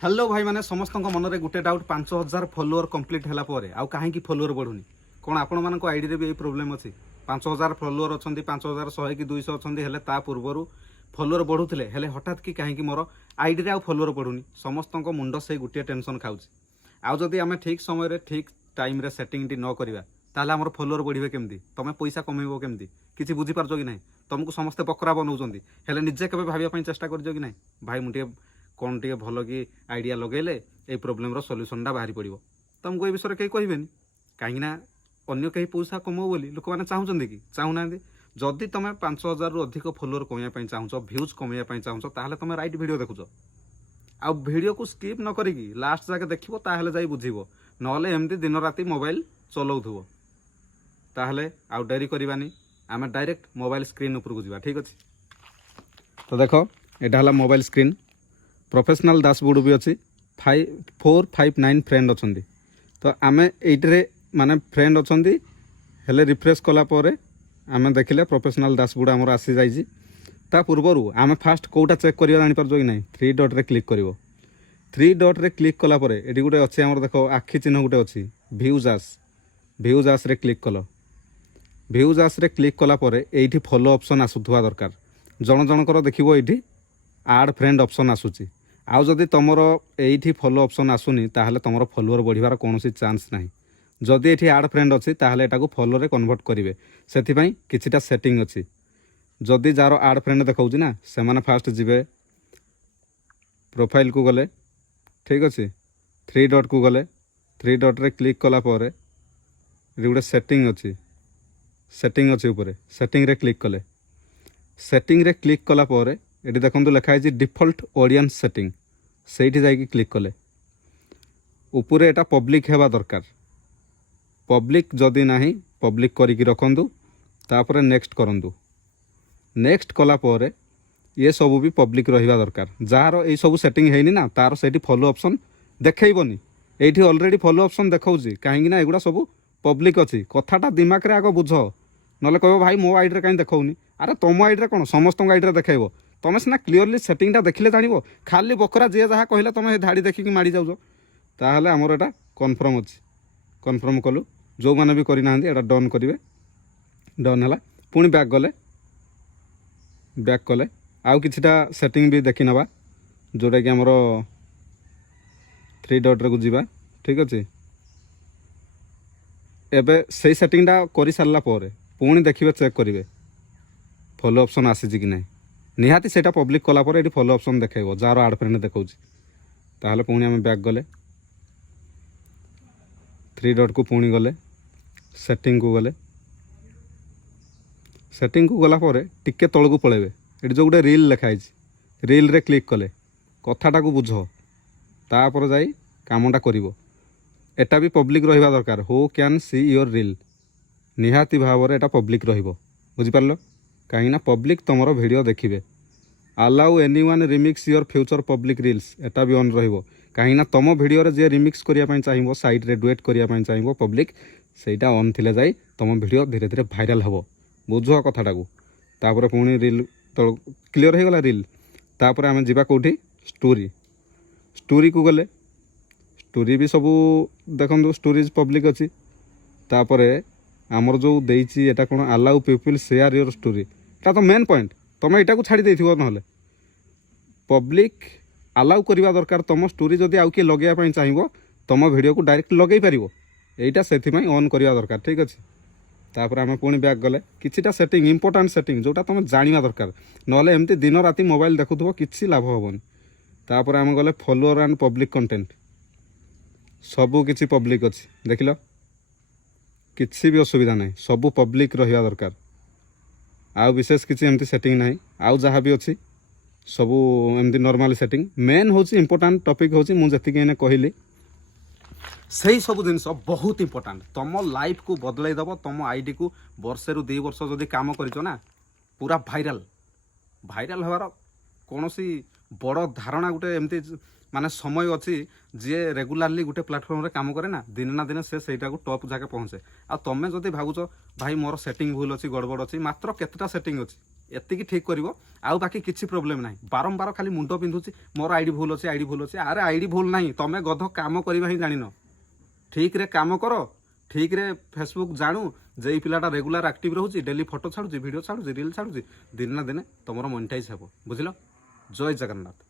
Hello भाई मैंने समस्त मन में गोटे डाउट 5000 फॉलोअर कंप्लीट है आउ कहीं फॉलोअर बढ़ुनी कौन आपण मान आईडी रे भी प्रोब्लेम अच्छी 5000 फॉलोअर अच्छा 5100 कि 200 अच्छा पूर्वर फॉलोअर बढ़ुले हेले हठात कि कहीं मोर आईडी रे फॉलोअर बढ़ुनी समस्त मुंड से गोटे टेंशन खाऊँ आउ जदि आम ठीक समय ठीक टाइम रे सेटिंग न करवा ताहले हमर फॉलोअर बढ़े केमती तुम पैसा कमेब केमती किसी बुझीपार कि ना तुमको समस्ते बकरा बनाऊँ हेले निजे के भाई चेष्टा कर कि ना भाई मुझे कौन टे भल कि आइडिया लगेले ये प्रोब्लेम सल्यूशनटा बाहरी पड़ो तुमको ये विषय कहीं कहबेनि कहीं अन्य कहीं पैसा कमाओ बोली लोक मैंने चाहते कि चाहूना जदि तुम 5000 रु अधिक फॉलोअर कमाई चाहूँ भ्यूज कमाई चाहूँ ताहले तुम राइट वीडियो देखुच आ वीडियो को स्किप न करी लास्ट जाके देखो ताहले जाई बुझिबो नले एमती दिन राति मोबाइल चलाउथुबो ताहले आउ डेरी करबानी आम डायरेक्ट मोबाइल स्क्रीन उपरको जीवा ठीक अच्छे। तो देखो एटा हला मोबाइल स्क्रीन प्रोफेशनल डैशबोर्ड भी अच्छी 459 फ्रेंड अच्छा तो आम ये माने फ्रेंड अच्छा हेले रिफ्रेश कलापर आम देखिले प्रोफेशनल डैशबोर्ड आमर आसी जाइए ता पूर्वर आम फास्ट कौटा चेक करा जापर कि ना 3 डॉट रे क्लिक कर 3 डॉट रे क्लिक कलापर ये गोटे अच्छे आमर देख आखि चिन्ह गोटे अच्छी व्यूज आस रे क्लिक कल व्यूज आस रे क्लिक कलापर ये फॉलो ऑप्शन आसुवा दरकार जन जनकर देखो ये आड फ्रेंड ऑप्शन आसूची आउ जदि तुमर ये फॉलो ऑप्शन आसुनी ताहले तुमर फॉलोअर बढ़िबार कौन चांस ना जदि ये आड फ्रेंड अच्छी ताहले एटाको फॉलो रे कन्वर्ट करेंगे से किछिटा सेटिंग अच्छी जदि जार आड फ्रेंड देखा ना से माने फास्ट जीवे प्रोफाइल को गले ठीक अच्छे 3 डॉट को गले 3 डॉट रे क्लिक कलापर गोटे सेटिंग अच्छी ऊपर सेटिंग रे क्लिक कले सेटिंग रे क्लिक कलापर ये देखो लिखाई डिफॉल्ट ऑडियंस सेटिंग से जाकि क्लिक कले उपरे एटा पब्लिक हेबा दरकार पब्लिक जदि नाही पब्लिक करिकी रखंतु तापर नेक्स्ट करंतु नेक्स्ट कला पर ये सब भी पब्लिक रहिबा दरकार जार ये सब सेटिंग हेनी ना तार सेठी फॉलो ऑप्शन देखैबनी एठी ऑलरेडी फॉलो ऑप्शन देखाउची काहेकि ना एगुडा सब पब्लिक अच्छी कथाटा दिमाग रे आगो बुझ नले कहबो भाई मो आईडी रे काई देखौनी अरे तुम आईडी रे कोन समस्त आईडी रे देखाइबो तुम सीना क्लीयरली सेटिंगटा देखिले जानिबो खाली बकरा जे जहाँ कहले तुम धाड़ी देखिकी माड़ी जाउछो ताहले हमर एटा कन्फर्म अच्छी कन्फर्म कलु जो माने भी करि नाहंदी एटा डन करिवे डन हला पुणी बैक कले आउ किछिटा सेटिंग भी देखि नबा जोटा कि हमर 3 डॉट रे को जीवा ठीक अछि एबे सेही सेटिंगटा करि सारला परे पुणी देखिबे चेक करिवे फॉलो ऑप्शन आसी कि नहीं निहाती सेटा पब्लिक कलापर ये फॉलो ऑप्शन देखो जार आड फ्रेंड देखा ताहले पुणी आम बैक गले 3 डॉट को पुणी गले सेटिंग को गलापर टिके तल को पलैबे ये जो गोटे रील लिखाई रील रे क्लिक कले कथाटा को बुझ तापर जाई कामटा करिवो एटा भी पब्लिक रहिबा दरकार who can see your reel निहाती भाव एटा पब्लिक रहिबो बुझिपारलो कहीं ना पब्लिक तुमर वीडियो देखिए allow anyone remix your future public reels एटा भी ऑन रहिबो कहीं ना तुम वीडियो रे जे रिमिक्स करिया पई चाहिबो साइड रे डुएट करिया पई चाहिबो पब्लिक सेटा ऑन थिले जाई तुम वीडियो धीरे धीरे वायरल हबो बुझो कथाटा को तापर पुणी रील तो क्लियर हो गला रील तापर आम जीवा कोठी स्टोरी को गले स्टोरी भी सब देखो स्टोरीज पब्लिक अच्छी तापर आमर जो देइछि एटा कोन allow people share your story एटा तो मेन पॉइंट तुम एटा को छाड़ी देथिबो नहले पब्लिक अलाउ करवा दरकार तुम स्टोरी जदि आउ के लगेया पई चाहिबो तुम वीडियो को डायरेक्ट लगेई पारिबो एटा सेथि पई ऑन करवा दरकार ठीक अछि तापर आमे पुणी बैक गले किछिटा सेटिंग इंपोर्टेंट सेटिंग जोटा तुम जानिबा दरकार नहले एमती दिन राति मोबाइल देखुथबो किछि लाभ होबोनी तापर आमे गले फॉलोअर एंड पब्लिक कंटेंट सबु किछि पब्लिक अछि देखिलो किसी भी असुविधा नहीं सबू पब्लिक रहिबा दरकार आउ विशेष किसी एमती सेटिंग नहीं आउ जहाँ भी अच्छी सबू एमती नॉर्मल सेटिंग मेन होची इंपोर्टेंट टॉपिक होची मु जतिके एने कहली सही सब जिनस बहुत इंपोर्टेंट तुम लाइफ को बदलाई दब तुम आईडी को वर्षे रु 2 वर्ष जदि काम करिचो ना पूरा भाइराल हबार कौन सी बड़ धारणा गोटे एमती माने समय अच्छी जी रेगुलारली गोटे प्लाटफर्म रे काम करे ना दिन से सेटा को टॉप जाके पहुँचे आ तुम जदि भावुच भाई मोर सेटिंग भूल अच्छी गड़बड़ अच्छी मात्र केतेटा सेटिंग अच्छी ଏତିକି ଠିକ୍ କରିବ ଆଉ ବାକି କିଛି ପ୍ରୋବ୍ଲେମ୍ ନାହିଁ। ବାରମ୍ବାର ଖାଲି ମୁଣ୍ଡ ପିନ୍ଧୁଛି ମୋର ଆଇଡି ଭୁଲ ଅଛି ଆଇଡି ଭୁଲ ଅଛି। ଆରେ ଆଇଡି ଭୁଲ ନାହିଁ, ତମେ ଗଧ କାମ କରିବା ହିଁ ଜାଣିନ। ଠିକ୍ରେ କାମ କର, ଠିକ୍ରେ ଫେସବୁକ୍ ଜାଣୁ ଯେ ଏଇ ପିଲାଟା ରେଗୁଲାର ଆକ୍ଟିଭ ରହୁଛି, ଡେଲି ଫଟୋ ଛାଡୁଛି, ଭିଡ଼ିଓ ଛାଡୁଛି, ରିଲ୍ ଛାଡୁଛି, ଦିନେ ନା ଦିନେ ତମର ମନିଟାଇଜ ହେବ। ବୁଝିଲ? ଜୟ ଜଗନ୍ନାଥ।